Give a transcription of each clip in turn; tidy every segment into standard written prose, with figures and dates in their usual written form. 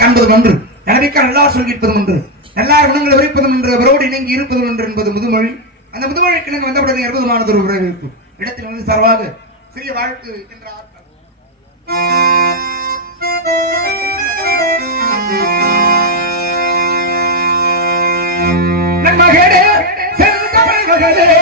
காண்பதும் ஒன்று, எனவேக்கால் எல்லாரும் சொல்லியிருப்பதும் ஒன்று, எல்லார் குணங்களை விரிப்பதும் ஒன்று, அவரோடு இணங்கி இருப்பதும் ஒன்று என்பது முதுமொழி. அந்த முதுமொழி கிழங்கு வந்தவுடனே அற்புதமானது ஒரு உறவிப்பு இடத்தில் வந்து சர்வாக சிறிய வாழ்த்து என்ற நன்மகளே செல்வமகளே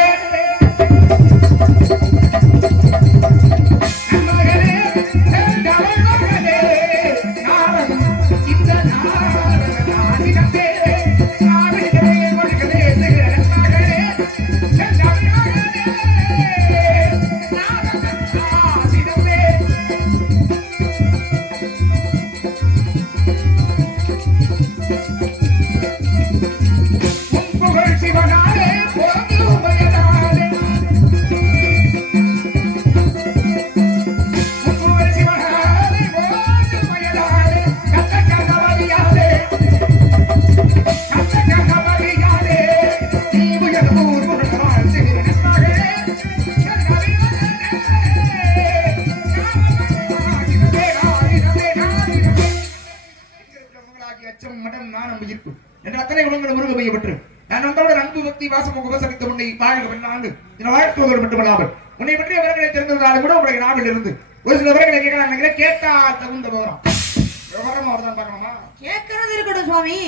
வாழ்த்துவதோடு மட்டுமல்லாமல் உன்னை பற்றிய விவரங்களை தெரிந்ததாலும் கூட உங்களுடைய நாவில் இருந்து ஒரு சில விவரங்களை கேட்க நினைக்கிறேன். கேட்டால் தகுந்த விவரம் அவர்தான் பார்க்கணுமா? கேட்கறது இருக்கட்டும் சுவாமி.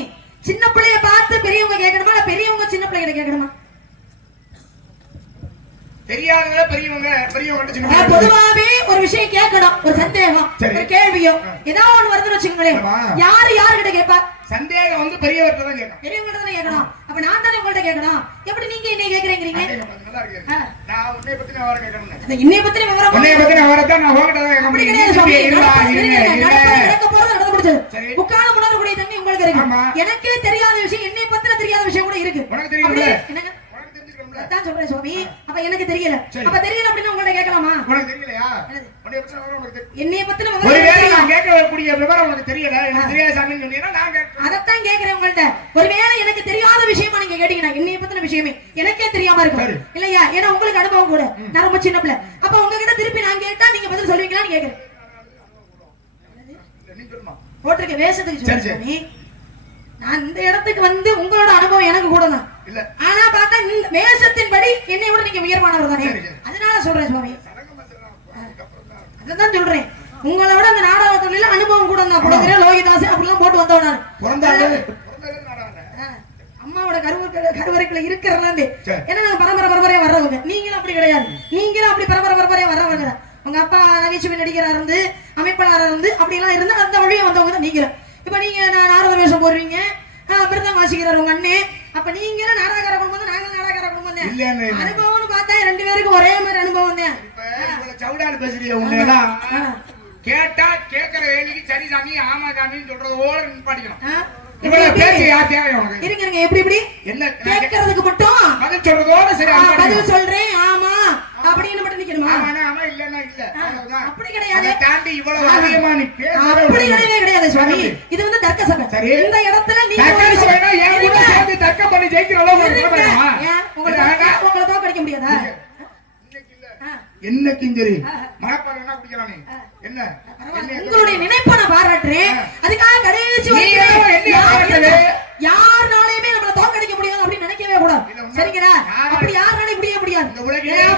சின்ன பிள்ளைய பார்த்து பெரியவங்க கேட்கணுமா, பெரியவங்க சின்ன பிள்ளைகிட்ட கேட்கணுமா? தெரியாத பெரியவங்க பொதுவாவே ஒரு விஷயம் கேட்கணும், ஒரு சந்தேகம், ஒரு கேள்வியோ ஏதாவது ஒண்ணு வருதுன்னு வச்சுக்கோங்களேன், யாரு யாருகிட்ட கேட்பா? சந்தேகம் வந்து பெரியவர்கிட்ட தான் கேட்கணும். பெரியவங்ககிட்ட தான் கேட்கணும். அப்ப நான் தானே உங்கள்ட்ட கேட்கணும். எப்படி நீங்க என்னை கேக்குறீங்க? நான் உன்னை பத்தி விவரம் கேட்கணும். என்னை பத்தி விவரம், உன்னை பத்தி விவரம் தான் நான் உங்ககிட்ட தான் அப்படி கிடையாது சுவாமி. நடக்க போறது நடந்து முடிச்சது. முக்கால உணரக்கூடிய தன்மை உங்களுக்கு இருக்கு. எனக்கே தெரியாத விஷயம், என்னை பத்தின தெரியாத விஷயம் கூட இருக்கு. உனக்கு தெரியும்ல? என்னங்க அதான் சொல்றேன் சுவாமி. அப்ப எனக்கு தெரியல. அப்ப தெரியல அப்படினா உங்கள்ட்ட கேட்கலாமா? உனக்கு தெரியலையா? உன்னை பத்தின விவரம் உனக்கு தெரியும். என்னைய பத்தின விவரம் ஒருவேளை நான் கேட்கக்கூடிய விவரம் உனக்கு தெரியல, எனக்கு தெரியாத சாமி சொன்னீனா நான் கேட்கிறேன். அதத்தான் கேக்குறேன் உங்கள்ட்ட. ஒருவேளை எனக்கு தெரியாத விஷயமா நீங்க கேட்டீங்கன்னா என்னைய பத்தின விஷயமே எனக்கே தெரியாம இருக்கும் இல்லையா? ஏன்னா உங்களுக்கு அனுபவம் கூட, நான் ரொம்ப சின்ன பிள்ளை. அப்ப உங்ககிட்ட திருப்பி நான் கேட்டா நீங்க பதில் சொல்வீங்களான்னு கேக்குறேன். நீ சொல்லுமா? போட்டுருக்க வேஷத்துக்கு சொல்றேன். நான் இந்த இடத்துக்கு வந்து உங்களோட அனுபவம் எனக்கு கூட தான் இல்ல. ஆனா பார்த்தா இந்த வேஷத்தின்படி என்னை விட நீங்க உயர்வானவர் தானே, அதனால சொல்றேன் சுவாமி. அதான் சொல்றேன், உங்களை விட அந்த நாடகத்துல அனுபவம் கூட தான். புலந்திர லோகிதாஸ் அப்படிலாம் போட்டு வந்தவனாரு. அம்மாவோட கருவறைக்குள்ள இருக்கிறது. ஏன்னா நாங்க பரம்பரையா வர்றவங்க. நீங்களும் அப்படி கிடையாது. நீங்களும் அப்படி பரம்பரையா வர்றவங்க தான். உங்க அப்பா நகைச்சுவை நடிகரா இருந்து, அமைப்பாளராக இருந்து, அப்படி எல்லாம் இருந்து அந்த வழியா வந்தவங்க தான் நீங்களும். இப்ப நீங்க நாரத வேஷம் போடுவீங்க, மிருதம் வாசிக்கிறார் உங்க அண்ணே. அப்ப நீங்க நாடகார குடும்பம், நாங்க நாடகார குடும்பம் தான். அனுபவம்னு பார்த்தா ரெண்டு பேருக்கு ஒரே மாதிரி அனுபவம் தான். சவுடாடு பேசுறீங்க உங்களெல்லாம் கேட்டா கேட்கற வேலைக்கு சரி சாமி ஆமா சாமின்னு சொல்றதோட நிப்பாட்டிக்கணும். இவ்வளவு பேச்சு யார் தேவை உனக்கு? இருங்க எப்படி என்ன கேட்கறதுக்கு மட்டும் பதில் சொல்றதோட சரி பதில் சொல்றேன் ஆமா அப்படின்னு மட்டும் நிக்கணுமா? ஆமா இல்லன்னா இல்ல. அப்படி கிடையாது. தாண்டி இவ்வளவு அதிகமா நீ பேச அப்படி கிடையாது சுவாமி. இது வந்து தர்க்க சபை. இந்த இடத்துல நீங்க தர்க்க சபைனா ஏன் கூட சேர்ந்து தர்க்க பண்ணி ஜெயிக்கிற அளவுக்கு வரணுமா? உங்களை தோக்கடிக்க முடியாதா? என்னைக்கும் சரி மனப்பாடம் என்ன குடிக்கறானே என்ன உங்களுடைய நினைப்பை நான் பாராட்டுறேன். அதுக்காக கடைசி யாருனாலையுமே நம்மள தோக்கடிக்க முடியாது அப்படின்னு நினைக்கவே கூடாது. சரிங்களா? அப்படி யாருனாலையும் முடியாது.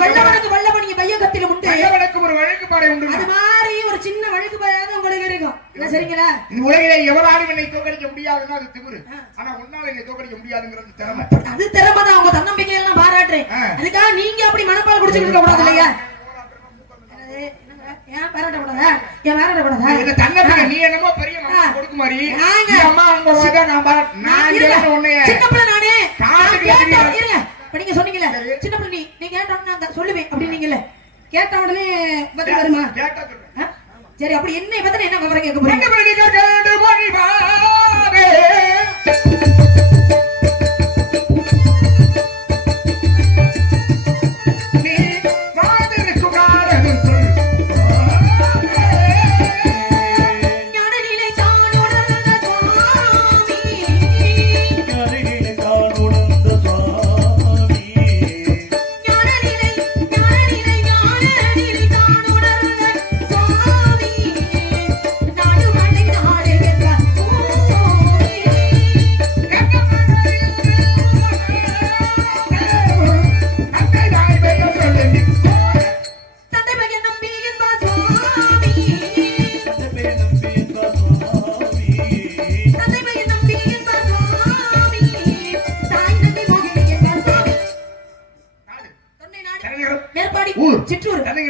வல்லவனுக்கு வல்லவன் பையகத்தில உண்டு, வல்லவனுக்கு ஒரு வழக்கு பாறை உண்டு. அது மாதிரி ஒரு சின்ன வழக்கு பாறையாவது உங்களுக்கு இருக்கும். என்ன சரிங்களா? இந்த உலகிலே எவராலும் என்னை தோக்கடிக்க முடியாதுன்னா அது திமிரு. ஆனா உன்னால என்னை தோக்கடிக்க முடியாதுங்கிறது திறமை. அது திறமை தான். உங்க தன்னம்பிக்கை எல்லாம் பாராட்டுறேன். அதுக்காக நீங்க அப்படி மனப்பால் குடிச்சிட்டு இருக்க கூடாது இல்லையா? ஏன் பாராட்டக்கூடாதா? ஏன் பாராட்டக்கூடாதா? இந்த தன்னம்பிக்கை நீ என்னமோ பெரிய அம்மா கொடுக்கு மாதிரி அம்மா அவங்க வாங்க நான் சொல்றேன் உன்னை சின்ன பிள்ளை நானே இருங்க. இப்ப நீங்க சொன்னீங்கல சின்ன பிள்ளை நீ கேட்டா நான் சொல்லுவேன் அப்படின்னீங்கல, கேட்ட உடனே பதில் வருமா? கேட்டா சொல்றேன். சரி அப்படி என்ன பத்தி என்ன விவரம் கேட்க போறீங்க? நாடு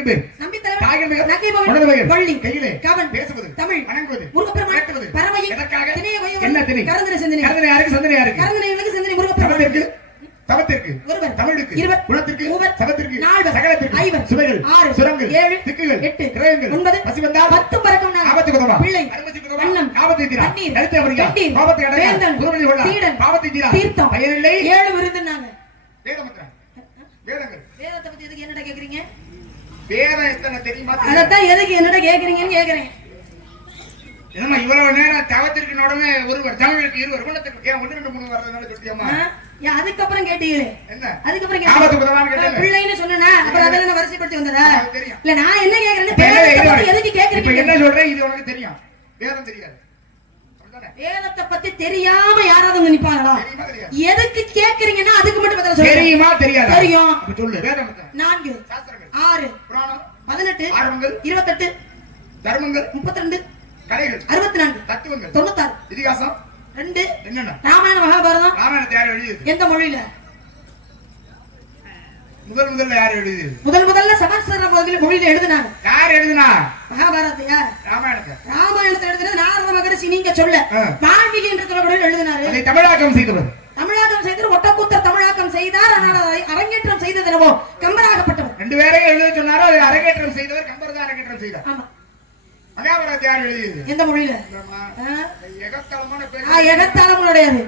அன்பு நம்பித்தலைவன் தாயின் பெயர் நங்கை மகன் உனது பெயர் வள்ளி கையிலே கவன் பேசுவது தமிழ் வணங்குவது முருகப்பெருமான் வணங்குவது பரமையின் எதற்காக திணைய வயவன் என்ன திணை கரந்தனை சிந்தனை கரந்தனை யாருக்கு சந்தனை யாருக்கு கரந்தனைகளுக்கு சிந்தனை முருகப்பெருமான் சமத்திற்கு தவத்திற்கு ஒருவர் தமிழுக்கு இருவர் குலத்திற்கு மூவர் சபத்திற்கு நால்வர் சகலத்திற்கு ஐவர் சுவைகள் ஆறு சுரங்கள் ஏழு திக்குகள் எட்டு கிரகங்கள் ஒன்பது பசி வந்தால் 10 பறக்கும் நாள் ஆபத்து குதவா பிள்ளை அனுமதி குதவா அன்னம் ஆபத்து தீரா தண்ணீர் எழுத்து அப்படியா கண்ணீர் பாவத்தை அடைய வேந்தன் குருமணி கொள்ளா சீடன் பாவத்தை தீரா தீர்த்தம் பயனில்லை 7 விருதுனாங்க வேதமந்திரம் வேதங்கள் வேதத்தை பத்தி எதுக்கு என்னடா கேக்குறீங்க வேதம் எத்தனை தெரியுமா அதத்தான் எதுக்கு என்னடா கேக்குறீங்கன்னு கேக்குறேன் என்னமா இவ்வளவு நேரம் தவத்திற்கு உடனே ஒருவர் தமிழுக்கு இருவர் குணத்திற்கு ஏன் 1 2 3 வர்றதுனால சொல்லியாமா ஏன் அதுக்கப்புறம் கேட்டீங்களே என்ன அதுக்கப்புறம் ஆபத்து குதவான்னு கேட்டேன் பிள்ளைன்னு சொன்னா அப்புறம் அதெல்லாம் நான் வரிசைப்படுத்தி வந்ததா தெரியும் இல்ல நான் என்ன கேக்குறேன்னு இப்ப என்ன வேதத்தை பத்தி இது? எதுக்கு இப்ப கேக்குறீங்க என்ன சொல்றேன் இது உனக்கு தெரியும் வேதம் தெரியாது அப்படிதானே? வேதத்தை பத்தி தெரியாம யாராவது வந்து நிப்பாங்களா தெரியுமா தெரியாது எதுக்கு கேக்குறீங்கன்னா அதுக்கு மட்டும் பதில் சொல்லுங்க தெரியுமா தெரியாதா தெரியும் அப்ப சொல்லு வேதம் என்ன? 4 சாஸ்திரங்கள் 6 புராணம் 18 ஆரம்பங்கள் 28 தர்மங்கள் 32 கலைகள் 64 தத்துவங்கள் 96 இதிகாசம் 2 என்னென்ன ராமாயண மகாபாரதம் ராமாயணத்தை யார் எழுதியது எந்த மொழியில முதல்ல யார் எழுதியது முதல்ல சமஸ்கிருத மொழியில எழுதுனாங்க யார் எழுதினா மகாபாரதத்தையா ராமாயணத்தை ராமாயணத்தை எழுதுனது நாரத மகரிஷி நீங்க சொல்ல வால்மீகி என்ற தலைவர்கள் எழுதினாரு அதை தமிழாக்கம் செய்தவர் தமிழாக்கம் செய்து ஒட்டக்கூத்தர் தமிழாக்கம் செய்தார் ஆனால் அதை அரங்கேற்றம் செய்தது என்னவோ கம்பராகப்பட்டவர் 2 பேரையும் எழுத சொன்னாரோ அதை அரங்கேற்றம் செய்தவர் கம்பர் தான் அரங்கேற்றம் செய்தார் ஆமா மகாபாரதத்தை யார் எழுதியது எந்த மொழியில எகத்தாளமான பேர் எகத்தாளமுடையது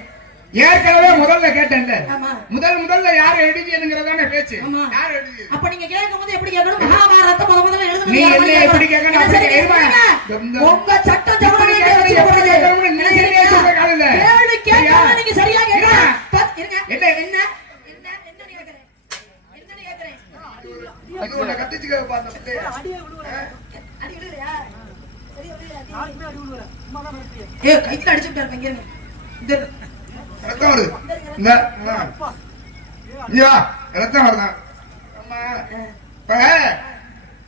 ஏற்கனவே முதல்ல கேட்டேன்ல ஆமா முதல்ல யார் எழுதியதுங்கிறதானே பேச்சு ஆமா. யார் எழுதியது அப்ப நீங்க கேட்கும்போது எப்படி கேட்கணும் மகாபாரதத்தை முதல்ல எழுதுனது நீ யாருன்னு என்ன எப்படி கேட்கணும். கேட்கணும் என்ன சரி, அப்படி கேட்கணுங்க? கேட்கணும். உங்க சட்டம் இப்படி ஜவஹர்லால் கேட்கணும், நேரு எப்படி வச்சிருக்கிறது. கேட்கணும்னு என்ன நீ சரியா? சொல்ற காலம் இல்ல. கேள்வி கேட்கணும், நீங்க சரியா கேட்கணும். இருங்க. இருங்க. என்ன? என்ன என்னன்னு கேட்கிறேன். என்னன்னு கேட்கிறேன். அது உன்னை கத்திச்சுக்க பாருங்க அடி விடுறியா? சரி, விடுறியா? ஏய், கைக்கு அடிச்சு விட்டாரு இங்க இருங்க. இந்த ரத்தம் வருது இந்த இங்க வா ரத்தம் வருதான் அம்மா இப்ப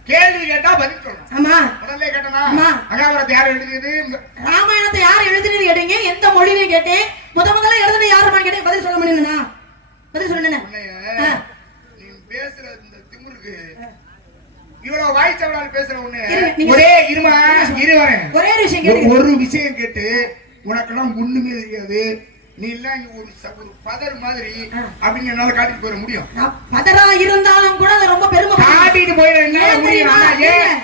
கேள்வி கேட்டா பதில் சொல்லணும் ஆமா முதல்ல கேட்டனா ஆமா. மகாபாரதத்தை யார் எழுதியது ராமாயணத்தை யார் எழுதுனது கேட்டீங்க எந்த மொழியில கேட்டேன் முதல்ல எழுதுனது யாருமா கேட்டேன் பதில் சொல்ல முடியுமா பதில் சொல்லுங்க உன்னைய நீ பேசுற இந்த திமிருக்கு இவ்வளவு வாய்ச்சவளால் பேசுற உன்னை இருங்க, நீங்க- ஒரே இருமா இரு வரேன் ஒரே ஒரு விஷயம் கேளுங்க ஒரு விஷயம் கேட்டு உனக்கெல்லாம் ஒண்ணுமே தெரியாது நீ எல்லாம் இங்க ஒரு பதர் மாதிரி அப்படின்னு என்னால காட்டிட்டு போயிட முடியும் நான் பதறா இருந்தாலும் கூட அது ரொம்ப பெருமை காட்டிட்டு போயிட என்ன ஏன் முடியும் தெரியுமா? ஆனா ஏன்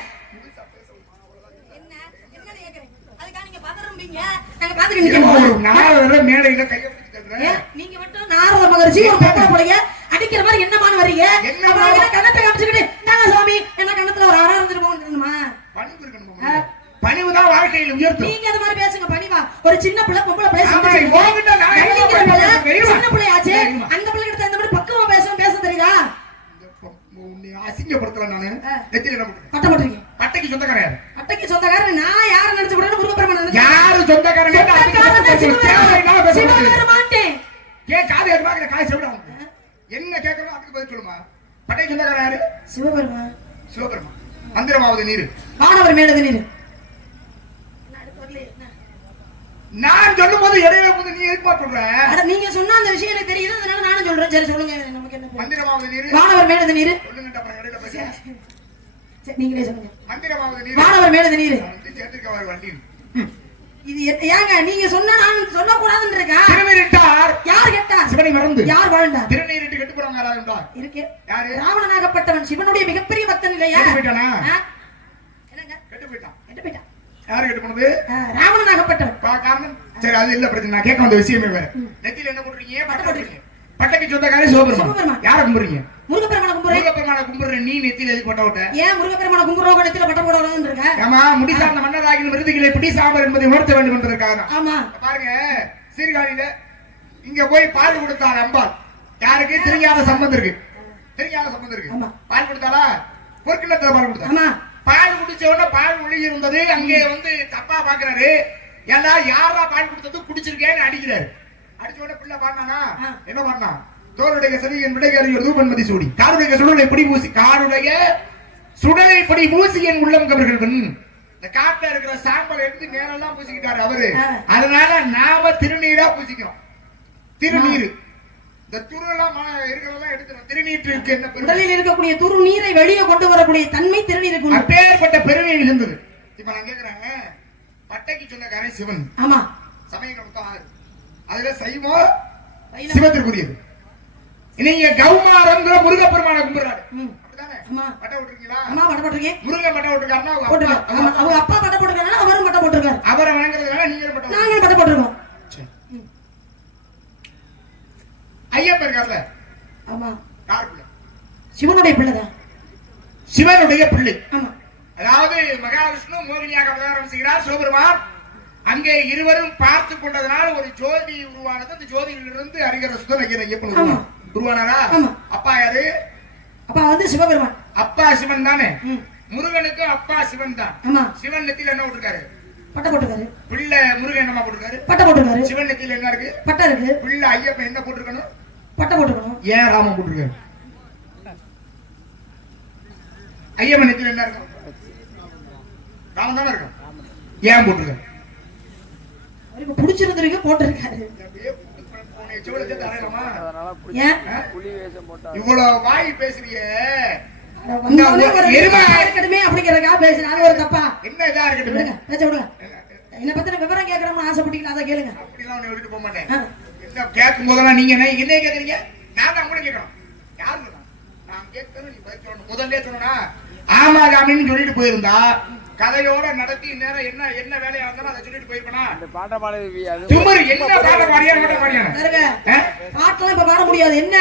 என்னன்னு கேக்குறேன். அதுக்காக நீங்க பதறும்பீங்க. நாங்க பாத்துட்டு ஏம்மா, நிக்கணுமா? ஒரு நாலு மேடையில கைய பிடிச்சு தள்ளுறேன் ஏன் நீங்க மட்டும் நாரத மகரிஷி ஒரு பொம்பளை புள்ளைய அடிக்கிற மாதிரி என்னமான்னு வரீங்க? என்னமா? அப்புறம் என்ன கண்ணத்தை காமிச்சுக்கிட்டு, "இந்தாங்க சாமி, என்ன கண்ணத்துல ஒரு அரை இருந்துட்டு போகணுமா?" பணிவு இருக்கணும் பணிவுதான் வாழ்க்கையில் உயர்த்தும் நீங்க அது மாதிரி பேசுங்க பணிவா. ஒரு சின்ன பிள்ளை பொம்பளை பிள்ளை ஆமா, சிரிச்சுக்கிட்டு உன்கிட்ட நான் என்ன நடிக்கிற பணிவா பிள்ளை, பேசுறேன்? சின்ன பிள்ளையாச்சே. இருமா. அந்த பிள்ளைகிட்ட இந்த மாதிரி பக்குவமா பேச தெரியுதா? உன்னை அசிங்கப்படுத்தல நானு நெத்தியில என்ன பண்றேன்? பட்டம் போட்டுருக்கீங்க. பட்டைக்கு சொந்தக்காரன் யாரு? அட்டைக்கு சொந்தக்காரன் நான் யாரை நினைச்சு விடணும் முருகப்பெருமான் நினைச்சு யாரு சொந்தக்காரன் கேட்டா அதுக்கு சொந்தக்காரன் பதில் சொல்லு. தேவையில்லாம பேச மாட்டேன். சிவபெருமான்ட்டேன். ஏன் காது எடுப்பாங்க காய் சொல்ல என்ன கேட்கறோம் அதுக்கு பதில் சொல்லுமா பட்டைக்கு சொந்தக்காரன் யாரு? சிவபெருமான் சிவபெருமா மந்திரமாவது நீரு வானவர் மேலது நீர் நான் சொல்லும் போது இடையில போது நீ எதுக்குமா சொல்ற அட நீங்க சொன்ன அந்த விஷயம் எனக்கு தெரியுது அதனால நானும் சொல்றேன் சரி சொல்லுங்க நமக்கு என்ன மந்திரமாவது நீரு வானவர் மேலது நீர் சொல்லுங்க அப்புறம் இடையில பேச சரி நீங்களே சொல்லுங்க மந்திரமாவது நீரு வானவர் மேலது நீர் சேர்த்துக்கவாரு வண்டி இது ஏங்க நீங்க சொன்னா நான் சொல்ல கூடாதுன்னு இருக்கா திருநீரிட்டார் யார் கேட்டா சிவனை மறந்து யார் வாழ்ந்தார் திருநீரிட்டு கெட்டு போறாங்க யாராவது உண்டா? இருக்கு யாரு? ராவணனாகப்பட்டவன் சிவனுடைய மிகப்பெரிய பக்தன் இல்லையா கெட்டு போயிட்டானா? என்னங்க கெட்டு போயிட்டான் கெட்டு போயிட்டான் யாரு கெட்டு போனது ராவணனாகப்பட்டவன் காரணம் சரி அது இல்ல பிரச்சனை நான் கேட்க வந்த விஷயமே வேற நெத்தியில என்ன போடுறீங்க பட்டை போடுறீங்க பட்டைக்கு சொந்தக்காரன் சிவபெருமான் சிவபெருமான். யாரை கும்பிடுறீங்க முருகப்பெருமான கும்புறேன் முருகப்பெருமான கும்பிடுற நீ நெத்தியில எதுக்கு பட்ட விட்ட ஏன் முருகப்பெருமான கும்புறோம் இடத்துல பட்டம் போட வரணும்னு இருக்க ஆமா முடிசார்ந்த மன்னராகின விருதுகளை பிடிசாமல் என்பதை உணர்த்த வேண்டும் என்பதற்காக தான். ஆமா பாருங்க சீர்காழியில இங்க போய் பால் கொடுத்தார் அம்பாள் யாருக்கு தெரியாத சம்பந்தம் இருக்கு தெரியாத சம்பந்தம் இருக்கு ஆமா. பால் கொடுத்தாளா பொற்கிண்ணத்துல பால் கொடுத்தா ஆமா பால் குடிச்ச உடனே பால் ஒளி இருந்தது அங்கே வந்து தப்பா பாக்குறாரு ஏன்னா யாரா பால் கொடுத்தது குடிச்சிருக்கேன்னு அடிக்கிறாரு அடிச்ச உடனே பிள்ளை பாடினானா என்ன பண்ணா தோளுடைய செவியின் விடைகறிய தூபன்மதி சூடி காருடைய சுடலை பிடி பூசி காருடைய சுடலை பிடி பூசி என் உள்ளம் கவர்கள் இந்த காட்டுல இருக்கிற சாம்பல் எடுத்து மேலெல்லாம் பூசிக்கிட்டாரு அவரு அதனால நாம திருநீரா பூசிக்கிறோம் திருநீர் இந்த துருவெல்லாம் இருக்கிறதெல்லாம் எடுத்துரும். திருநீற்றுக்கு என்ன பெருமை? உடலில் இருக்கக்கூடிய துரு நீரை வெளியே கொண்டு வரக்கூடிய தன்மை திருநீருக்கு உண்டு. அப்பேற்பட்ட பெருமை மிகுந்தது. இப்ப நான் கேக்குறேன், பட்டைக்கு சொந்தக்காரன் சிவன். ஆமா. சமயம் மொத்தம் 6. அதுல சைவம் சிவத்திற்குரியது. நீங்க கௌமாரங்கிற முருகப்பெருமானை கும்பிடுறாரு. அப்படிதானே? பட்டை விட்டுருக்கீங்களா? ஆமா, பட்டை போட்டிருக்கேன். முருகன் பட்டை விட்டுருக்காருன்னா அவங்க அப்பா பட்டை போட்டிருக்காருன்னா அவரும் பட்டை போட்டிருக்காரு. அவரை வணங்குறதுனால நீங்க பட்டை நாங்களும் பட்டை போட்டிருக்கோம். ஐயப்பன் இருக்கார்ல? ஆமா. யார் பிள்ளை? சிவனுடைய பிள்ளைதான். சிவனுடைய பிள்ளை. ஆமா. அதாவது மகாவிஷ்ணு மோகினியாக அவதாரம் செய்கிறார் சிவபெருமான். அங்கே இருவரும் பார்த்து கொண்டதனால் ஒரு ஜோதி உருவானது. அந்த ஜோதியிலிருந்து அறிகிற சுதன் ஐயப்பன் உருவானாரா? அப்பா யாரு? அப்பா வந்து சிவபெருமான். அப்பா சிவன் தானே? முருகனுக்கு அப்பா சிவன் தான். ஆமா. சிவன் நெத்தியில என்ன போட்டிருக்காரு? பட்டை போட்டிருக்காரு. பிள்ளை முருகன் என்னமா போட்டிருக்காரு? பட்டை போட்டிருக்காரு. சிவன் நெத்தியில என்ன இருக்கு? பட்டை இருக்கு. பிள்ளை ஐயப்பன் என்ன போட்டிருக்கணும்? பட்டை போட்டிருக்கணும். ஏன் ராமன் போட்டிருக்காரு? ஐயப்பன் நெத்தியில என்ன இருக்கும்? ராமன் தானே இருக்கும். ஏன் போட்டிருக்காரு? அவருக்கு பிடிச்சிருந்திருக்கு போட்டிருக்காரு. இவ்வளவு வாய் பேசுறீங்க அப்படிங்கறதுக்காக பேசுறாங்க. ஒரு தப்பா என்ன இதா இருக்கட்டும், பேச விடுங்க. என்ன பத்தின விவரம் கேட்கறோம்னு ஆசைப்பட்டீங்களா? அதை கேளுங்க. அப்படிலாம் உன்னை விட்டுட்டு போக மாட்டேன். என்ன கேட்கும் போதெல்லாம் நீங்க என்ன கேக்குறீங்க? நான் தான் கூட கேட்கணும். யாரு சொன்னா? நான் கேட்கணும், நீ பதில் சொல்லணும். முதல்ல சொன்னா ஆமா ராமின்னு சொல்லிட்டு போயிருந்தா கதையோட நடத்தி நேரம் என்ன என்ன வேலையா இருந்தாலும் அதை சொல்லிட்டு போயிருப்பா. அந்த பாட்ட பாட துமரு என்ன பாட்ட பாடியா பாடியா பாட்டெல்லாம் இப்ப பாட முடியாது. என்ன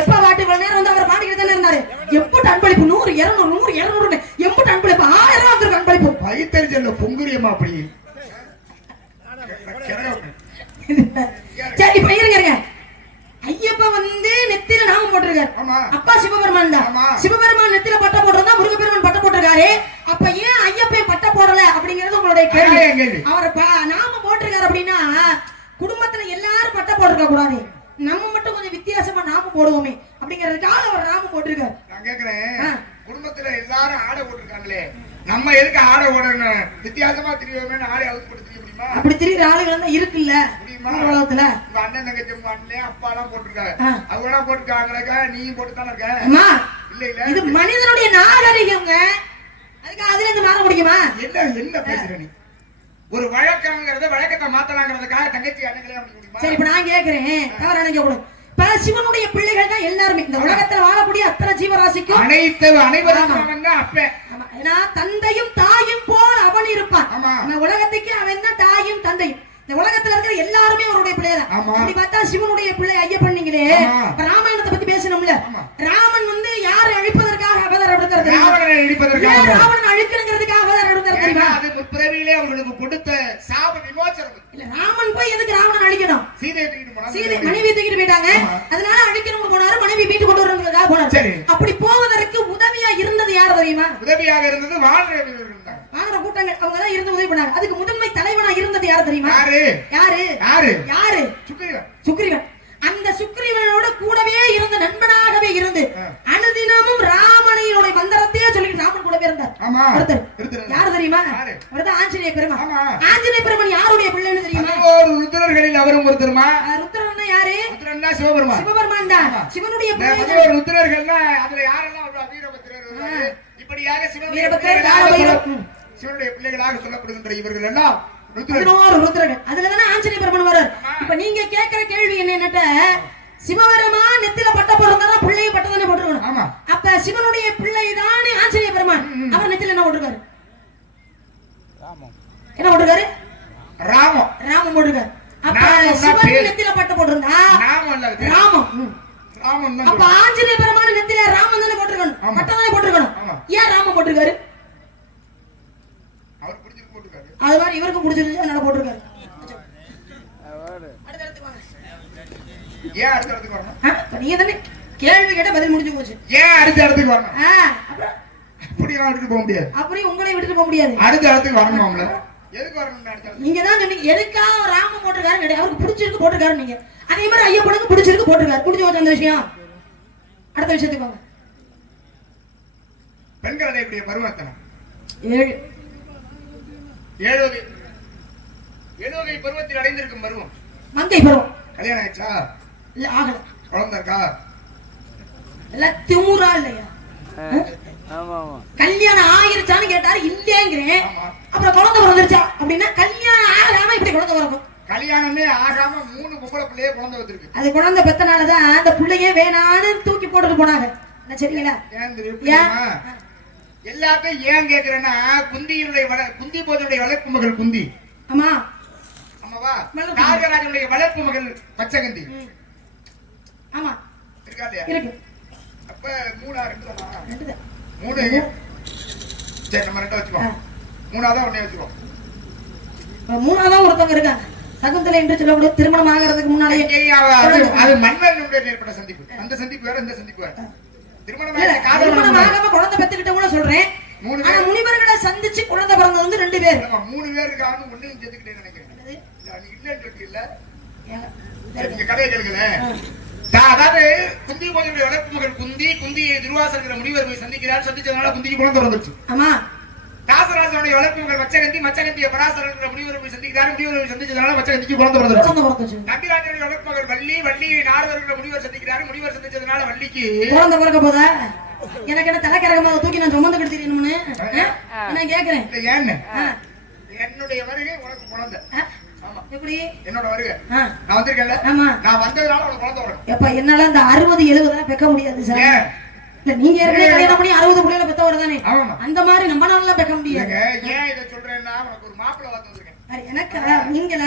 எப்ப பாட்டு இவ்வளவு நேரம் வந்து அவர் பாடிக்கிட்டு தானே இருந்தாரு. எம்புட்டு அன்பளிப்பு 100 200 100 200 எம்புட்டு அன்பளிப்பு 1000 வந்திருக்கு அன்பளிப்பு. பைத்தறிச்சல்ல பொங்குரியம்மா அப்படி. சரி இப்ப இருங்க. ஐயப்பா வந்து நெத்தில நாமம் போட்டிருக்காரு. அப்பா சிவபெருமான் தான். சிவபெருமான் நெத்தில பட்டை போட்டிருந்தா முருகப்பெருமான் பட்டை போட்டிருக்காரு. அப்ப ஏன் ஐயப்பன் பட்டை போடல அப்படிங்கிறது உங்களுடைய கேள்வி. அவர் நாமம் போட்டிருக்காரு அப்படின்னா குடும்பத்துல எல்லாரும் பட்டை போட்டிருக்க கூடாது, நம்ம மட்டும் கொஞ்சம் வித்தியாசமா நாமம் போடுவோமே அப்படிங்கறதுக்காக அவர் நாமம் போட்டிருக்காரு. நான் கேக்குறேன், குடும்பத்துல எல்லாரும் ஆடை போட்டிருக்காங்களே, நம்ம எதுக்கு ஆடை ஓடணும்? வித்தியாசமா தெரியுமே ஆடை அவுத்து போட்டு தெரிய முடியுமா? அப்படி தெரியுற ஆளுகள் தான் இருக்குல்ல உலகத்துல. உங்க அண்ணன் தங்கச்சி உங்க அண்ணன் அப்பா எல்லாம் போட்டிருக்காங்க, அவங்க எல்லாம் போட்டுருக்காங்க, நீயும் போட்டுதானே இருக்க? இல்ல இல்ல, இது மனிதனுடைய நாகரிகங்க. அதுக்கு அதுல இருந்து மாற முடியுமா? என்ன பேசுற நீ? ஒரு வழக்கங்கிறத வழக்கத்தை மாத்தலாங்கிறதுக்காக தங்கச்சி அண்ணன் கல்யாணம் பண்ண முடியுமா? சரி, இப்ப நான் கேக்குறேன், தவறு நினைக்க கூடாது. இப்ப சிவனுடைய பிள்ளைகள் தான் எல்லாருமே இந்த உலகத்துல வாழக்கூடிய அத்தனை ஜீவராசிக்கும் அனைவரும் அப்ப. ஏன்னா தந்தையும் தாயும் போல் அவன் இருப்பான். நம்ம உலகத்துக்கு அவன் தான் தாயும் தந்தையும். இந்த உலகத்துல இருக்கிற எல்லாருமே அவருடைய பிள்ளைதான். அப்படி பார்த்தா சிவனுடைய பிள்ளை ஐயப்பன். நீங்களே ராமாயணத்தை பத்தி பேசணும்ல. ராமன் வந்து யாரை அழிப்பதற்காக அவதாரம் எடுத்தார்? ராவணன் அழிக்கணுங்கிறதுக்காக அவதாரம் எடுத்தார் தெரியுமா? அது முற்பிறவியிலே அவங்களுக்கு கொடுத்த சாப விமோசனம். இல்ல, ராமன் போய் எதுக்கு ராவணன் அழிக்கணும்? சீதை மனைவி தூக்கிட்டு போயிட்டாங்க, அதனால அழிக்கணும்னு போனாரு. மனைவி வீட்டு கொண்டு வரதுக்காக போனாரு. அப்படி போவதற்கு உதவியா இருந்தது யார் தெரியுமா? உதவியாக இருந்தது வானர கூட்டங்கள், அவங்க தான் இருந்து உதவி பண்ணாங்க. அதுக்கு முதன்மை தலைவனா இருந்தது யார் தெரியுமா? யாரு? சுக்ரீவன். அந்த சுக்ரீவனோட கூடவே இருந்து நண்பனாகவே இருந்து அனுதினமும் ராமனையோட மந்திரத்தையே சொல்லிட்டு ராமன் கூடவே இருந்தார். யார் தெரியுமா? அவர்தான் ஆஞ்சநேய பெருமான். ஆஞ்சநேய பெருமான் யாருடைய பிள்ளைன்னு தெரியுமா? ருத்ரர்களில் அவரும் ஒருத்தருமா? ருத்ரன்னா யாரு? ருத்ரன்னா சிவபெருமான். சிவபெருமான் தான் சிவனுடைய பிள்ளைகள். ருத்ரர்கள்னா அதுல யாரெல்லாம்? வீரபத்திரர். இப்படியாக சிவனுடைய பிள்ளைகளாக சொல்லப்படுகின்ற இவர்கள் எல்லாம் ருத்ரர்கள். அதுலதானே ஆஞ்சநேய பெருமான் வரார். இப்ப நீங்க கேட்கிற கேள்வி என்னன்னா, சிவபெருமான் நெத்தில பட்ட போடுறதா பிள்ளையை பட்ட தானே போட்டுருக்கணும். அப்ப சிவனுடைய பிள்ளை தானே ஆஞ்சநேய பெருமான். அவர் நெத்தில என்ன போட்டிருக்காரு? என்ன போட்டிருக்காரு? ராமம் போட்டிருக்காரு. அப்ப சிவன் நெத்தில பட்ட போட்டிருந்தா ராமம். அப்ப ஆஞ்சநேய பெருமான் நெத்தில ராமன் தானே போட்டிருக்கணும், பட்ட தானே போட்டிருக்கணும். ஏன் ராமம் போட்டிருக்காரு? அது மாதிரி இவருக்கும் பிடிச்சிருந்துச்சு, அதனால போட்டிருக்காரு. ஏன் அடுத்த இடத்துக்கு வரணும்? நீங்க தானே கேள்வி கேட்ட பதில் முடிஞ்சு போச்சு. ஏன் அடுத்த இடத்துக்கு வரணும்? அப்படியே விட்டுட்டு போக முடியாது. அப்படியே உங்களையும் விட்டுட்டு போக முடியாது. அடுத்த இடத்துக்கு வரணும்ல. எதுக்கு வரணும்? நீங்க தான் சொன்னீங்க எதுக்காக ராம போட்டிருக்காரு, அவருக்கு பிடிச்சிருக்கு போட்டிருக்காரு. நீங்க அதே மாதிரி ஐயப்பனுக்கு பிடிச்சிருக்கு போட்டிருக்காரு. முடிஞ்சு போச்சு அந்த விஷயம். அடுத்த விஷயத்துக்கு வாங்க. பெண்கள் அடையக்கூடிய பருவத்தனம் 7 வகை பருவத்தில் அடைந்திருக்கும் பருவம் மங்கை பருவம். கல்யாணம் ஆயிடுச்சா? இல்ல, ஆகல. குழந்தை இருக்கா? எல்லாம் திமுறா இல்லையா? கல்யாணம் ஆயிருச்சான்னு கேட்டாரு, இல்லங்கிறேன். அப்புறம் குழந்தை பிறந்துருச்சா அப்படின்னா கல்யாணம் ஆகாம இப்படி குழந்தை பிறக்கும். கல்யாணமே ஆகாம 3 பொம்பளை பிள்ளையே குழந்தை வந்திருக்கு. அது குழந்தை பெத்தனாலதான் அந்த பிள்ளையே வேணான்னு தூக்கி போட்டுட்டு போனாங்க. சரிங்களா? எல்லாத்தையும் ஏன் கேக்குறேன்னா, குந்தி போதனுடைய வளர்ப்பு மகள் குந்தி. ஆமா ஆமாவா? நாகராஜனுடைய வளர்ப்பு மகள் பச்சகந்தி. ஆமா இருக்கா இல்லையா? இருக்கு. அப்ப 3 சரி, நம்ம 2 வச்சுக்கோம். 3ஆவதா ஒண்ணே வச்சுக்கோம். 3ஆவதா ஒருத்தவங்க இருக்காங்க, சகுந்தலை என்று சொல்லக்கூடிய திருமணம் ஆகிறதுக்கு முன்னாலே. அது மன்னனுடைய ஏற்பட்ட சந்திப்பு. அந்த சந்திப்பு வேற, இந்த சந்திப்பு வேற. திருமணம் ஆகாம குழந்தை பெத்துக்கிட்ட கூட சொல்றேன். ஆனா முனிவர்களை சந்திச்சு குழந்தை பிறந்தது வந்து 2 பேர். 3 பேர் இருக்காங்க. ஒண்ணையும் சேர்த்துக்கிட்டே நினைக்கிறேன். நீ இல்லன்னு சொல்லிட்டீல்ல, நீங்க கதையை கேளுங்களே. அதாவது குந்தி போதனுடைய வளர்ப்பு மகள் குந்தியை துர்வாசங்கிற முனிவர் போய் சந்திக்கிறார். சந்திச்சதுனால குந்திக்கு குழந்தை பிறந்துச்சு. ஆமா. தாசராசனுடைய வளர்ப்பு மகள் மச்சகந்திய பராசரங்கிற முனிவர் போய் சந்திக்கிறார். முனிவர் போய் சந்திச்சதுனால மச்சகந்திக்கு குழந்தை பிறந்துச்சு. நம்பிராஜனுடைய வளர்ப்பு மகள் வள்ளியை நாரதங்கிற முனிவர் சந்திக்கிறார். முனிவர் சந்திச்சதுனால வள்ளிக்கு குழந்தை பிறக்க போதா? எனக்கு என்ன தலைக்கரகமா தூக்கி நான் சுமந்து கொடுத்துருக்கணும்னு நான் கேக்குறேன். என்னுடைய வருகை உனக்கு குழந்தை. எப்படி என்னோட வருகை? நான் வந்திருக்கேன்ல. ஆமா, நான் வந்ததனால உனக்கு குழந்தை வரும். எப்ப என்னால அந்த 60-70 பெக்க முடியாது சார். இல்ல, நீங்க ஏற்கனவே கல்யாணம் பண்ணி 60 புள்ளையில பெத்தவர் தானே. அந்த மாதிரி நம்ம நாள்ல பெக்க முடியாது. ஏன் இத சொல்றேன்னா, உனக்கு ஒரு மாப்பிள்ளை பார்த்து வந்திருக்கேன். எனக்கு நீங்கள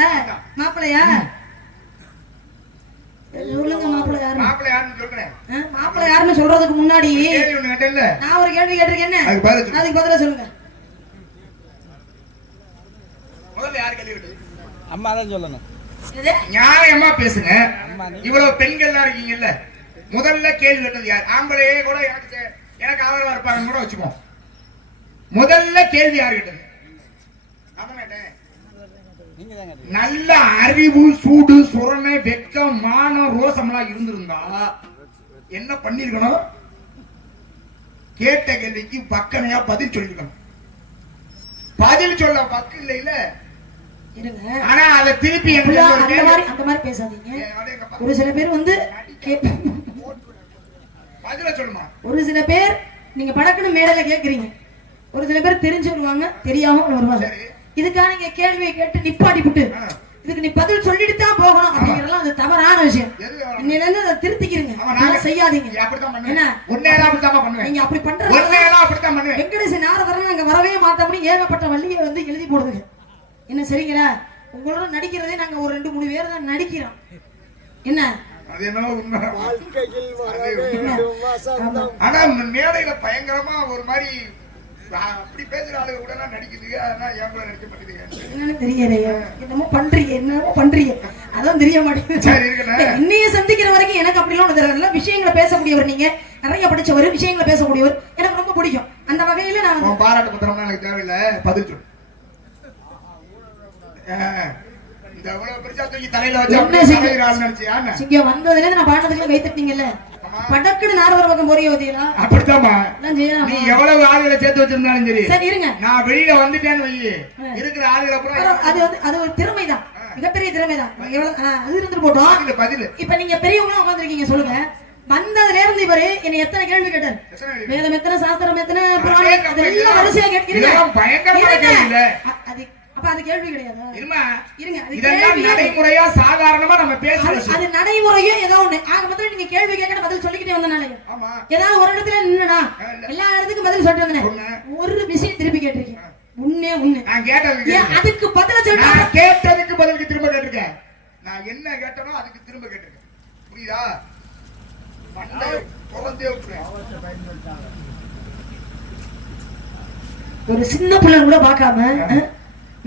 மாப்பிள்ளையா? சொல்லுங்க, மாப்பிள்ளை யாரு? மாப்பிள்ளை யாருன்னு சொல்றேன். மாப்பிள்ளை யாருன்னு சொல்றதுக்கு முன்னாடி நான் ஒரு கேள்வி கேட்டிருக்கேன். அதுக்கு பதிலா சொல்லுங்க. முதல்ல யாரு கேள்வி கேட்டது? அம்மா தான் சொல்லணும். நியாயமா பேசுங்க. இவ்வளவு பெண்கள் இருக்கீங்கல்ல, முதல்ல கேள்வி கேட்டது யார்? ஆம்பளையே கூட எனக்கு ஆதரவா இருப்பாங்க கூட வச்சுப்போம். முதல்ல கேள்வி யாரு கேட்டது? நல்ல அறிவு, சூடு, சுரணை, வெக்கம், மானம், ரோசம் எல்லாம் இருந்திருந்தா என்ன பண்ணிருக்கணும்? கேட்ட கேள்விக்கு பக்கனையா பதில் சொல்லிருக்கணும். பதில் சொல்ல பக்கு இல்ல. ஆனா அதை திருப்பி அந்த மாதிரி பேசாதீங்க. ஒரு சில பேர் வந்து பதில சொல்லுமா. ஒரு சில பேர் நீங்க படக்குன்னு மேடையில கேக்குறீங்க. ஒரு சில பேர் தெரிஞ்சு வருவாங்க, தெரியாம வருவாங்க. இதுக்காக நீங்க கேள்வியை கேட்டு நிப்பாட்டி விட்டு இதுக்கு நீ பதில் சொல்லிட்டு தான் போகணும் அப்படிங்கறதெல்லாம் அது தவறான விஷயம். இன்னையில இருந்து அதை திருத்திக்கிறீங்க, செய்யாதீங்க. என்ன நீங்க அப்படி பண்றது? வெங்கடேச நாரதரன் நாங்க வரவே மாட்டோம்னு ஏகப்பட்ட வள்ளியை வந்து எழுதி போடுதுங்க. என்ன சரிங்களா? உங்களோட நடிக்கிறதே நாங்க ஒரு 2-3 பேர் தான் நடிக்கிறோம். என்ன ஆனா மேடையில பயங்கரமா ஒரு மாதிரி அப்படி பேசுற ஆளுங்க கூட நடிக்குதுங்க. அதனால ஏன் கூட நடிக்க மாட்டேங்குது என்னன்னு தெரியலையா? என்னமோ பண்றீங்க அதான் தெரிய மாட்டேங்குது. இன்னைய சந்திக்கிற வரைக்கும் எனக்கு அப்படிலாம் ஒண்ணு தெரியல. விஷயங்களை பேசக்கூடியவர், நீங்க நிறைய படிச்சவர், விஷயங்களை பேசக்கூடியவர், எனக்கு ரொம்ப பிடிக்கும். அந்த வகையில நான் பாராட்டு பத்திரம்னா எனக்கு தேவையில்லை, பதில் சொல்லு. வந்ததுல நான் பாட்டத்துக்கு கைத்தட்டீங்கல்ல, படக்குன்னு நாரதர் பக்கம் போறிய வந்தீங்களா? அப்படித்தாமா. நீ எவ்வளவு ஆளுகளை சேர்த்து வச்சிருந்தாலும் சரி, சரி இருங்க, நான் வெளியில வந்துட்டேன்னு வை, இருக்கிற ஆளுகளை பூரா அது ஒரு திறமைதான், மிகப்பெரிய திறமைதான். அது இருந்துட்டு போட்டோம். பதில் இப்ப நீங்க பெரியவங்க உட்காந்துருக்கீங்க, சொல்லுங்க. வந்ததுல இருந்து இவரு என்ன எத்தனை கேள்வி கேட்டார்? வேதம் எத்தனை, சாஸ்திரம் எத்தனை, புராணம் அதெல்லாம் வரிசையா கேட்கிறீங்க. அப்ப அது கேள்வி கிடையாது. இருங்க, இதெல்லாம் நடைமுறையா சாதாரணமா நம்ம பேசுறோம். அது நடைமுறையோ ஏதோ ஒண்ணு. ஆக மொத்தம் நீங்க கேள்வி கேட்க பதில் சொல்லிக்கிட்டே வந்தனால ஏதாவது ஒரு இடத்துல நின்னா எல்லா இடத்துக்கும் பதில் சொல்லிட்டு வந்தேன். ஒரு விஷயம் திருப்பி கேட்டிருக்கீங்க. உன்னே உன்ன நான் கேட்டது அதுக்கு பதில் சொல்றேன். நான் கேட்டதுக்கு பதிலுக்கு திரும்ப கேட்டிருக்கேன். நான் என்ன கேட்டனோ அதுக்கு திரும்ப கேட்டிருக்கேன். புரியுதா? மண்டை பொறந்தே விட்டுறேன். ஒரு சின்ன பிள்ளை கூட பார்க்காம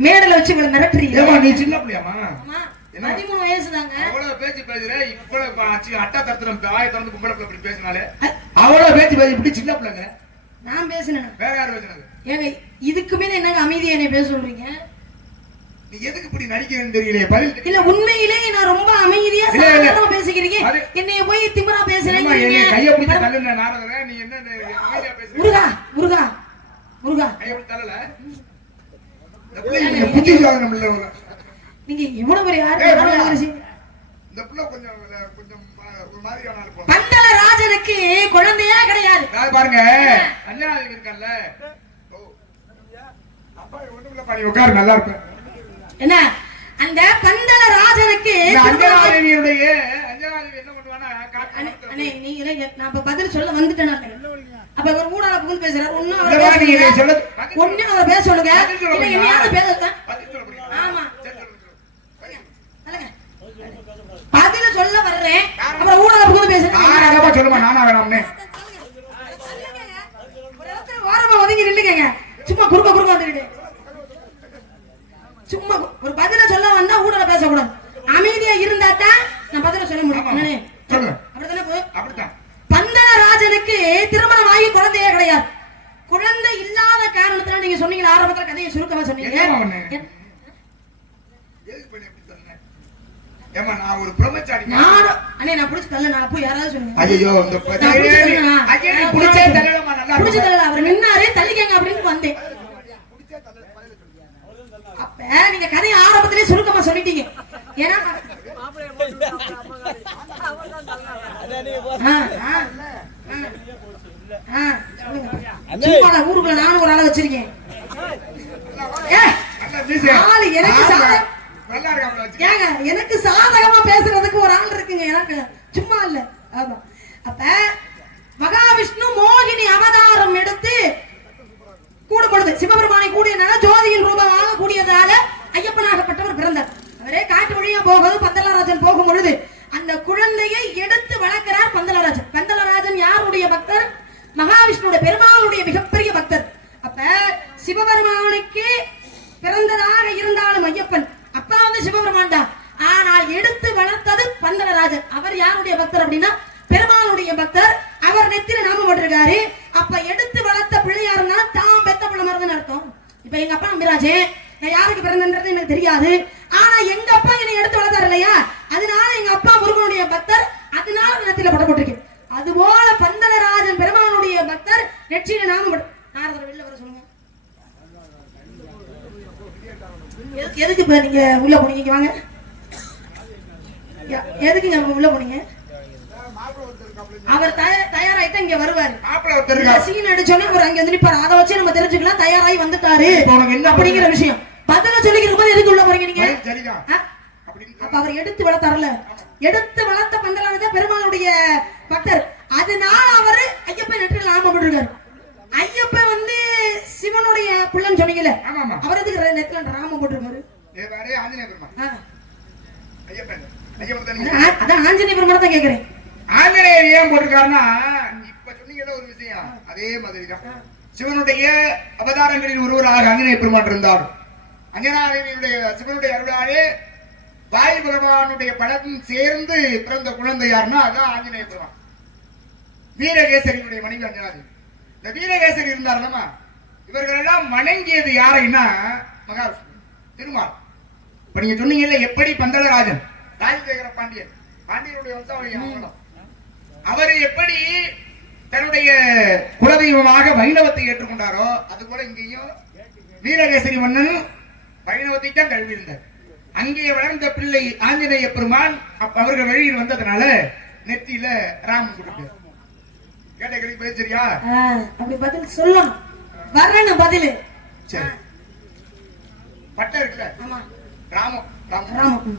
மேடல வச்சு இவள மிரட்டுறீங்க. ஏமா நீ சின்ன பிள்ளையாமா? 13 வயசு தாங்க. அவ்வளவு பேசி பேசுற, இவ்வளவு அட்டா தரத்துல வாயை திறந்து கும்பல இப்படி பேசினாலே அவ்வளவு பேசி பேசி இப்படி சின்ன பிள்ளைங்க. நான் பேசினேன், வேற யார் பேசினது? ஏங்க இதுக்கு மேல என்னங்க அமைதியா என்ன பேச சொல்றீங்க? நீ எதுக்கு இப்படி நடிக்கிறேன்னு தெரியலையே. பதில் இல்ல, உண்மையிலேயே நான் ரொம்ப அமைதியா சாதாரணமா பேசிக்கிறீங்க. என்னைய போய் திமிரா பேசுறீங்க. நீங்க கைய பிடிச்சு தள்ளுன நாரதரே, நீ என்ன அமைதியா பேசுறீங்க? முருகா முருகா முருகா கைய பிடிச்சு தள்ளல. நீங்க எவ்வளவு பெரிய ஆளு? இந்த புள்ள கொஞ்சம் கொஞ்சம் ஒரு மாதிரியான ஆளு போல. பந்தல ராஜனுக்கு குழந்தையே கிடையாது. பாருங்க அஞ்சனாதேவி இருக்கான்ல, அப்பா ஒண்ணுமில்ல பாடி உட்காரு நல்லா இருப்பேன். என்ன அந்த பந்தல ராஜனுக்கு அஞ்சனாதேவியுடைய அஞ்சனாதேவி என்ன பண்ணுவானா அண்ணே நீங்க நான் இப்ப பதில் சொல்ல வந்துட்டேன். அப்ப ஒரு ஊடால புகுந்து பேசுறாரு. ஒண்ணு அவர் பேச சொல்லுங்க. இல்ல என்னையாவது பேசுங்க. ஆமா பதில சொல்ல வர்றேன். அப்புறம் ஊடால புகுந்து பேசுறேன். சொல்லுமா நானா வேணாம்னே ஓரமா ஒதுங்கி நில்லுங்க. சும்மா குறுக்க குறுக்க வந்துக்கிட்டு சும்மா ஒரு பதில சொல்ல வந்தா ஊடால பேசக்கூடாது. அமைதியா இருந்தா தான் நான் பதில சொல்ல முடியும். அப்படித்தானே பந்தல ராஜனுக்கு திருமணம் ஆகி குழந்தையே கிடையாது. குழந்தை இல்லாத காரணத்துல நீங்க சொன்னீங்க ஆரம்பத்துல கதையை சுருக்கமா சொன்னீங்க. நான் ஒரு பிரம்மச்சாரி. நான் புடிச்சு தள்ள நான் போய் யாராவது சொல்லுங்க. ஐயோ இந்த புடிச்சே தள்ளலமா நல்லா புடிச்சு தள்ளல அவர் நின்னாரே தள்ளிக்கங்க அப்படின்னு வந்தேன். அப்ப நீங்க கதையை ஆரம்பத்திலே சுருக்கமா சொல்லிட்டீங்க. ஏன்னா ஊருக்குள்ள நானும் ஒரு ஆளை வச்சிருக்கேன். எனக்கு சாதகமா பேசுறதுக்கு ஒரு ஆள் இருக்குங்க. எனக்கு சும்மா இல்ல. அப்ப மகாவிஷ்ணு மோகினி அவதாரம் எடுத்து கூடுபடுது. சிவபெருமானை கூடியனால ஜோதியின் ரூபமாக கூடியதால ஐயப்பனாகப்பட்டவர் பிறந்தார். அவரே காட்டு வழியா போகுது. பந்தலராஜன் போகும் பொழுது அந்த குழந்தையை எடுத்து வளர்க்கிறார் பந்தலராஜன். பந்தலராஜன் யாருடைய பக்தர்? மகாவிஷ்ணுடைய பெருமாளுடைய மிகப்பெரிய பக்தர். அப்ப சிவபெருமானுக்கு பிறந்ததாக இருந்தாலும் ஐயப்பன் அப்பா வந்து சிவபெருமான் தான். ஆனால் எடுத்து வளர்த்தது பந்தலராஜன். அவர் யாருடைய பக்தர் அப்படின்னா பெருமாளுடைய பக்தர். அவர் நெத்தில நாமம் போட்டிருக்காரு. அப்ப எடுத்து வளர்த்த பிள்ளையாருன்னா தான் பெத்த பிள்ளை மாதிரிதான் அர்த்தம். இப்ப எங்க அப்பா நம்பிராஜே நான் யாருக்கு பிறந்தன்றது எனக்கு தெரியாது. ஆனா எங்க அப்பா என்னை எடுத்து வளர்த்தாரு இல்லையா, அதனால எங்க அப்பா முருகனுடைய பக்தர். அதனால நெத்தில போட போட்டிருக்கேன். அதுபோல பந்தலராஜன் பெருமானுடைய பக்தர். நெற்றியில நாமம் நாரதர் வெளில வர சொல்லுங்க. எதுக்கு இப்ப நீங்க உள்ள போனீங்க? வாங்க. எதுக்குங்க உள்ள போனீங்க? அவர் தயாராயிட்டா இங்க வருவாரு. சீன் அடிச்சோன்னே ஒரு அங்க வந்து நிப்பாரு. அதை வச்சு நம்ம தெரிஞ்சுக்கலாம் தயாராகி வந்துட்டாரு அப்படிங்கிற விஷயம். பதில சொல்லிக்கிற போது எதுக்கு உள்ள போறீங்க நீங்க? அப்ப அவர் எடுத்து வளர்த்தாருல, எடுத்து வளர்த்த பந்தலராஜன் பெருமாளுடைய பக்தர். அதனால அவரு ஐயப்பன் நெற்றில நாமம் போட்டிருக்காரு. ஐயப்பன் வந்து சிவனுடைய புள்ளன்னு சொன்னீங்கல்ல, அவர் எதுக்கு நெத்தில நாமம் போட்டிருக்காரு? அதான் ஆஞ்சநேய பெருமாள் தான் கேக்குறேன். ஆஞ்சநேயர் ஏன் போட்டிருக்காருன்னா இப்ப சொன்னீங்கல்ல ஒரு விஷயம், அதே மாதிரிதான் சிவனுடைய அவதாரங்களில் ஒருவராக ஆஞ்சநேய பெருமாள் இருந்தார். அஞ்சனாதேவியுடைய சிவனுடைய அருளாலே வாயு பகவானுடைய படம் சேர்ந்து பிறந்த குழந்தை யாருன்னா அதான் ஆஞ்சநேய பெருமாள். வீரகேசரியுடைய மனைவி அஞ்சனாதேவி. இந்த வீரகேசரி இருந்தாருமா, இவர்கள் எல்லாம் வணங்கியது யாரைன்னா மகாவிஷ்ணு திருமால். இப்ப நீங்க சொன்னீங்கல்ல எப்படி பந்தலராஜன் ராஜசேகர பாண்டியன் பாண்டியனுடைய வம்சாவளி அவர் எப்படி தன்னுடைய குலதெய்வமாக வைணவத்தை ஏற்றுக்கொண்டாரோ அது போல இங்கேயும் வீரகேசரி மன்னன் வைணவத்தை தான் கல்வி இருந்தார். அங்கே வளர்ந்த பிள்ளை ஆஞ்சநேய பெருமான் அவர்கள் வழியில் வந்ததுனால நெத்தியில ராமன் கொடுத்தார். கேட்ட கேள்வி பதில் சரியா? அப்படி பதில் சொல்லணும். வரணும் பதில். சரி. பட்டை இருக்குல்ல, ராமம் ராமம்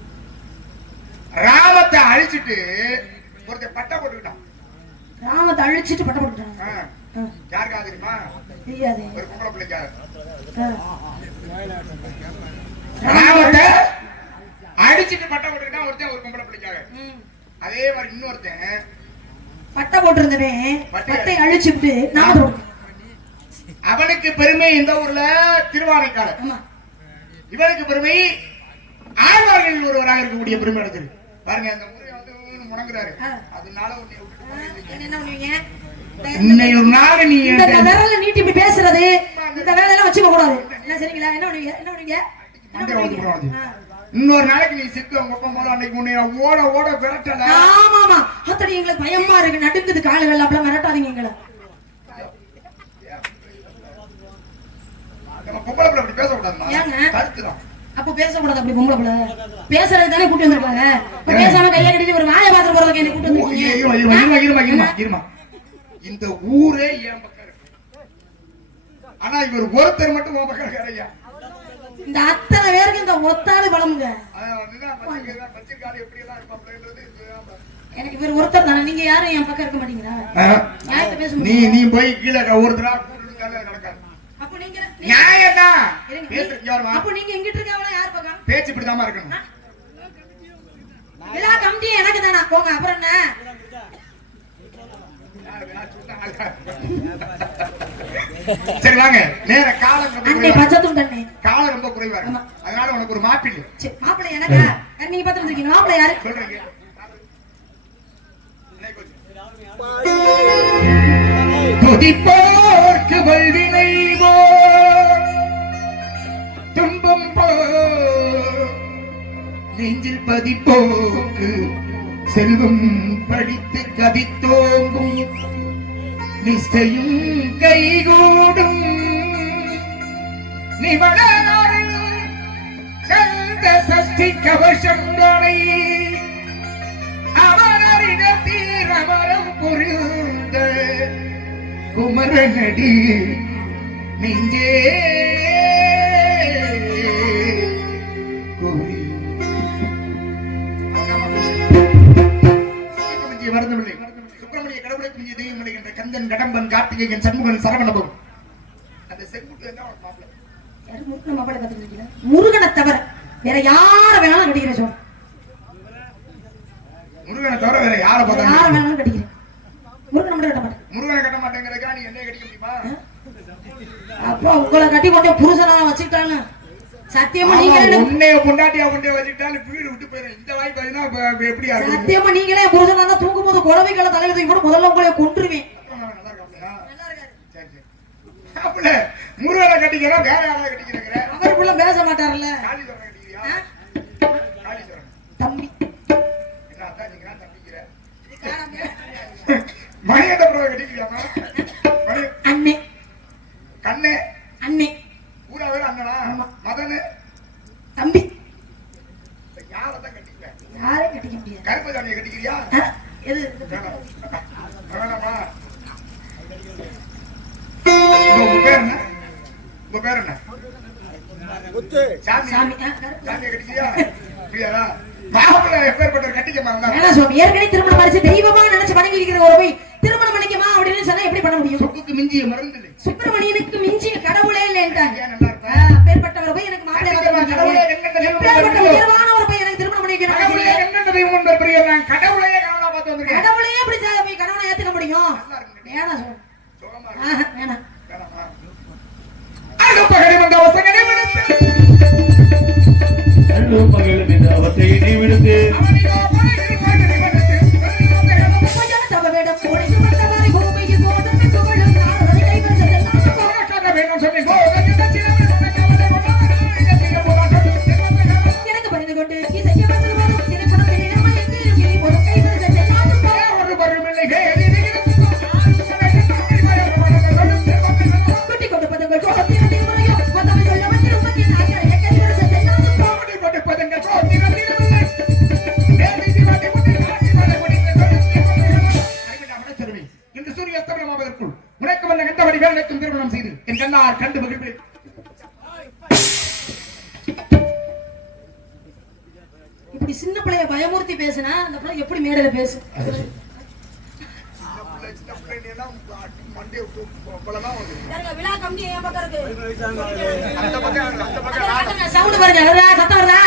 ராமத்தை அழிச்சிட்டு ஒருத்தர் பட்டை போட்டுக்கிட்டான். ராமத்தை அழிச்சிட்டு பட்டை போட்டுட்டான். யாருக்கா தெரியுமா? தெரியாது. ஒரு பொம்பளை பிள்ளைக்காக. ராமத்தை அடிச்சிட்டு பட்டை போட்டுக்கிட்டான் ஒருத்தன், ஒரு பொம்பளை பிள்ளைக்காக. அதே மாதிரி இன்னொருத்தன் பட்டை போட்டிருந்தவன் பட்டை அழிச்சுட்டு அவனுக்கு பெருமை இந்த ஊர்ல திருவானைக்காரர். இவனுக்கு பெருமை ஆழ்வார்களில் ஒருவராக இருக்கக்கூடிய பெருமை எடுத்துரு. பாருங்க அந்த முறை வந்து முடங்குறாரு. அதனால என்ன பண்ணுவீங்க? இன்னைக்கு ஒரு நாள் நீ இந்த விரல நீட்டி இப்படி பேசுறது இந்த வேலையெல்லாம் வச்சுக்க கூடாது. என்ன சரிங்களா? என்ன பண்ணுவீங்க? என்ன பண்ணுவீங்க? இன்னொரு நாளைக்கு நீ சிக்கு உங்க அப்பா போல அன்னைக்கு உன்னை ஓட ஓட விரட்டல. ஆமா ஆமா அத்தடி எங்களுக்கு பயமா இருக்கு, நடுக்குது கால்கள். அப்பலாம் மிரட்டாதீங்க எங்களை. நம்ம பொம்பளை பிள்ளை அப்படி பேசக்கூடாதுமா, கருத்துதான். அப்ப பேசக்கூடாது அப்படி பொம்பளை புள்ள பேசுறது தானே கூட்டி வந்திருக்காங்க பேசாம கையை கட்டிட்டு ஒரு வாயை பாத்திரம் போறதுக்கு என்ன கூட்டி வந்திருக்கீங்க இந்த ஊரே என் பக்கம் இருக்கு ஆனா இவர் ஒருத்தர் மட்டும் உன் பக்கம் இருக்காருயா இந்த அத்தனை பேருக்கு இந்த ஒத்தாடு பலமுங்க எனக்கு இவர் ஒருத்தர் தானே நீங்க யாரும் என் பக்கம் இருக்க மாட்டீங்களா நீ போய் கீழே ஒருத்தரா நடக்காது அப்ப நீங்க நியாயம்தான் அப்ப நீங்க எங்கிட்ட இருக்கவள யார் பக்கம் பேச்சு இப்படிதாமா இருக்கணும் எல்லா கமிட்டியும் எனக்கு தானா போங்க அப்புறம் என்ன சரி வாங்க நேர காலம் காலம் ரொம்ப குறைவா இருக்கு அதனால உனக்கு ஒரு மாப்பிள்ளை மாப்பிள்ளை எனக்கு நீங்க பார்த்து இருக்கீங்க மாப்பிள்ளை யாரு சொல்றீங்க துதிப்போர்க்கு வல்வினை துன்பம் போ நெஞ்சில் பதிப்போக்கு செல்வம் படித்து கதித்தோங்கும் நிச்சயம் கைகூடும் நிவளாரில் கந்த சஷ்டி கவசம் தோணை அவரிடத்தில் அமரம் புரிந்த குமரனடி நெஞ்சே கோரி மறந்துவில்லை சுப்பிரமணிய கடவுளை புரிஞ்ச தெய்வம் என்ற கந்தன் கடம்பன் கார்த்திகேயன் சண்முகன் சரவணபம் அந்த செங்குட்டு என்ன மாப்பிள்ளை பார்த்துருக்கீங்க முருகனை தவிர வேற யார வேணாலும் கட்டிக்கிறேன் சொல் முருகனை தவிர வேற யார வேணாலும் கட்டிக்கிறேன் முருகனை மட்டும் கட்ட மாட்டேன் முருகனை கட்ட மாட்டேங்கிறதுக்கா நீ என்ன கட்டிக்க முடியுமா அப்போ உங்களை கட்டி கொண்டே புருஷனா வச்சுக்கிட்டான்னு சத்தியமா நீங்களே உன்னைய பொண்டாட்டியா கொண்டே வச்சுக்கிட்டாலும் வீடு விட்டு போயிடும் இந்த வாய்ப்பு பார்த்தீங்கன்னா எப்படி சத்தியமா நீங்களே புருஷனா தான் தூக்கும் போது குழவைகளை தலையில தூக்கி போட்டு முதல்ல உங்களை கொன்றுவேன் முருகனை கட்டிக்கிறோம் வேற யாராவது கட்டிக்கிறேன் அவருக்குள்ள பேச மாட்டார்ல தம்பி மணியத்தை கட்டிக்கிறியாமா அண்ணே கண்ணே அண்ணே ஊரா வேற அண்ணனா மதனு தம்பி யாரதான் கட்டிக்கிறேன் யாரையும் கட்டிக்க முடியாது கருப்பசாமியை கட்டிக்கிறியா எது வேணாமா உங்க பேர் என்ன உங்க பேர் என்ன சாமி சாமியை கட்டிக்கிறியா புரியாதா மாப்பிள்ளை எப்பேற்பட்ட கட்டிக்கமா சுவாமி ஏற்கனவே திருமணம் படிச்சு தெய்வமா நினைச்சு வணங்கி இருக்கிற ஒரு போய் திருமணம் பண்ணிக்கமா அப்படின்னு சொன்னா எப்படி பண்ண முடியும் சொக்குக்கு மிஞ்சிய மருந்து சுப்பிரமணியனுக்கு மிஞ்சிய கடவுளே இல்லைன்றாங்க பேர்பட்டவர் போய் எனக்கு மாப்பிள்ளை உயர்வானவர் போய் எனக்கு திருமணம் பண்ணிக்கணும் கடவுளையே கனவுல பார்த்து வந்திருக்கேன் கடவுளையே அப்படி போய் கனவுல ஏத்துக்க முடியும் வேணாம் வேணாம் எனக்கு பறிந்து கொண்டு குட்டி கொண்டு பதங்கள் இன்று சூரிய அஸ்தமனமாவதற்குள் உனக்கு வந்த கண்டபடி வேலைக்கும் திருமணம் செய்து என் கண்ணார் கண்டு மகிழ்வேன். இப்படி சின்ன பிள்ளைய பயமுறுத்தி பேசினா அந்த பிள்ளை எப்படி மேடையில பேசு சவுண்ட் பாருங்க சத்தம் வருதா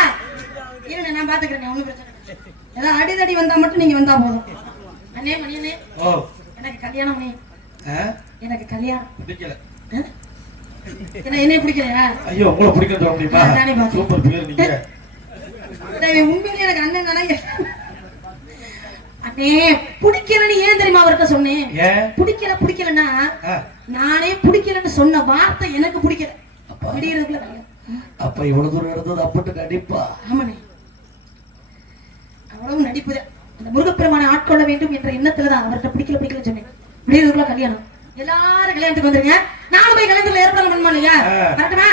இருங்க நான் பாத்துக்கிறேன் ஒண்ணும் பிரச்சனை ஏதாவது அடிதடி வந்தா மட்டும் நீங்க வந்தா போதும் அண்ணே மணியனே எனக்கு கல்யாணம் பண்ணி எனக்கு கல்யாணம் பிடிக்கல என்ன பிடிக்கலையா ஐயோ உங்களை பிடிக்க முடியுமா சூப்பர் பேர் நீங்க உண்மையிலே எனக்கு அண்ணன் நினைக்க அண்ணே பிடிக்கலன்னு ஏன் தெரியுமா அவர்கிட்ட சொன்னேன் பிடிக்கலன்னா நானே பிடிக்கலன்னு சொன்ன வார்த்தை எனக்கு பிடிக்கல விடியறதுக்குள்ள அப்ப இவ்வளவு தூரம் எடுத்தது அப்பட்டு நடிப்பா ஆமாண்ணே அவ்வளவு நடிப்புதான் அந்த முருகப்பெருமானை ஆட்கொள்ள வேண்டும் என்ற எண்ணத்துலதான் அவர்கிட்ட பிடிக்கல சொன்னேன் விடியறதுக்குள்ள கல்யாணம் எல்லாரும் கல்யாணத்துக்கு வந்துருங்க நானும் போய் கல்யாணத்துல ஏற்பாடு பண்ணுமா இல்லையா கரெக்டுமா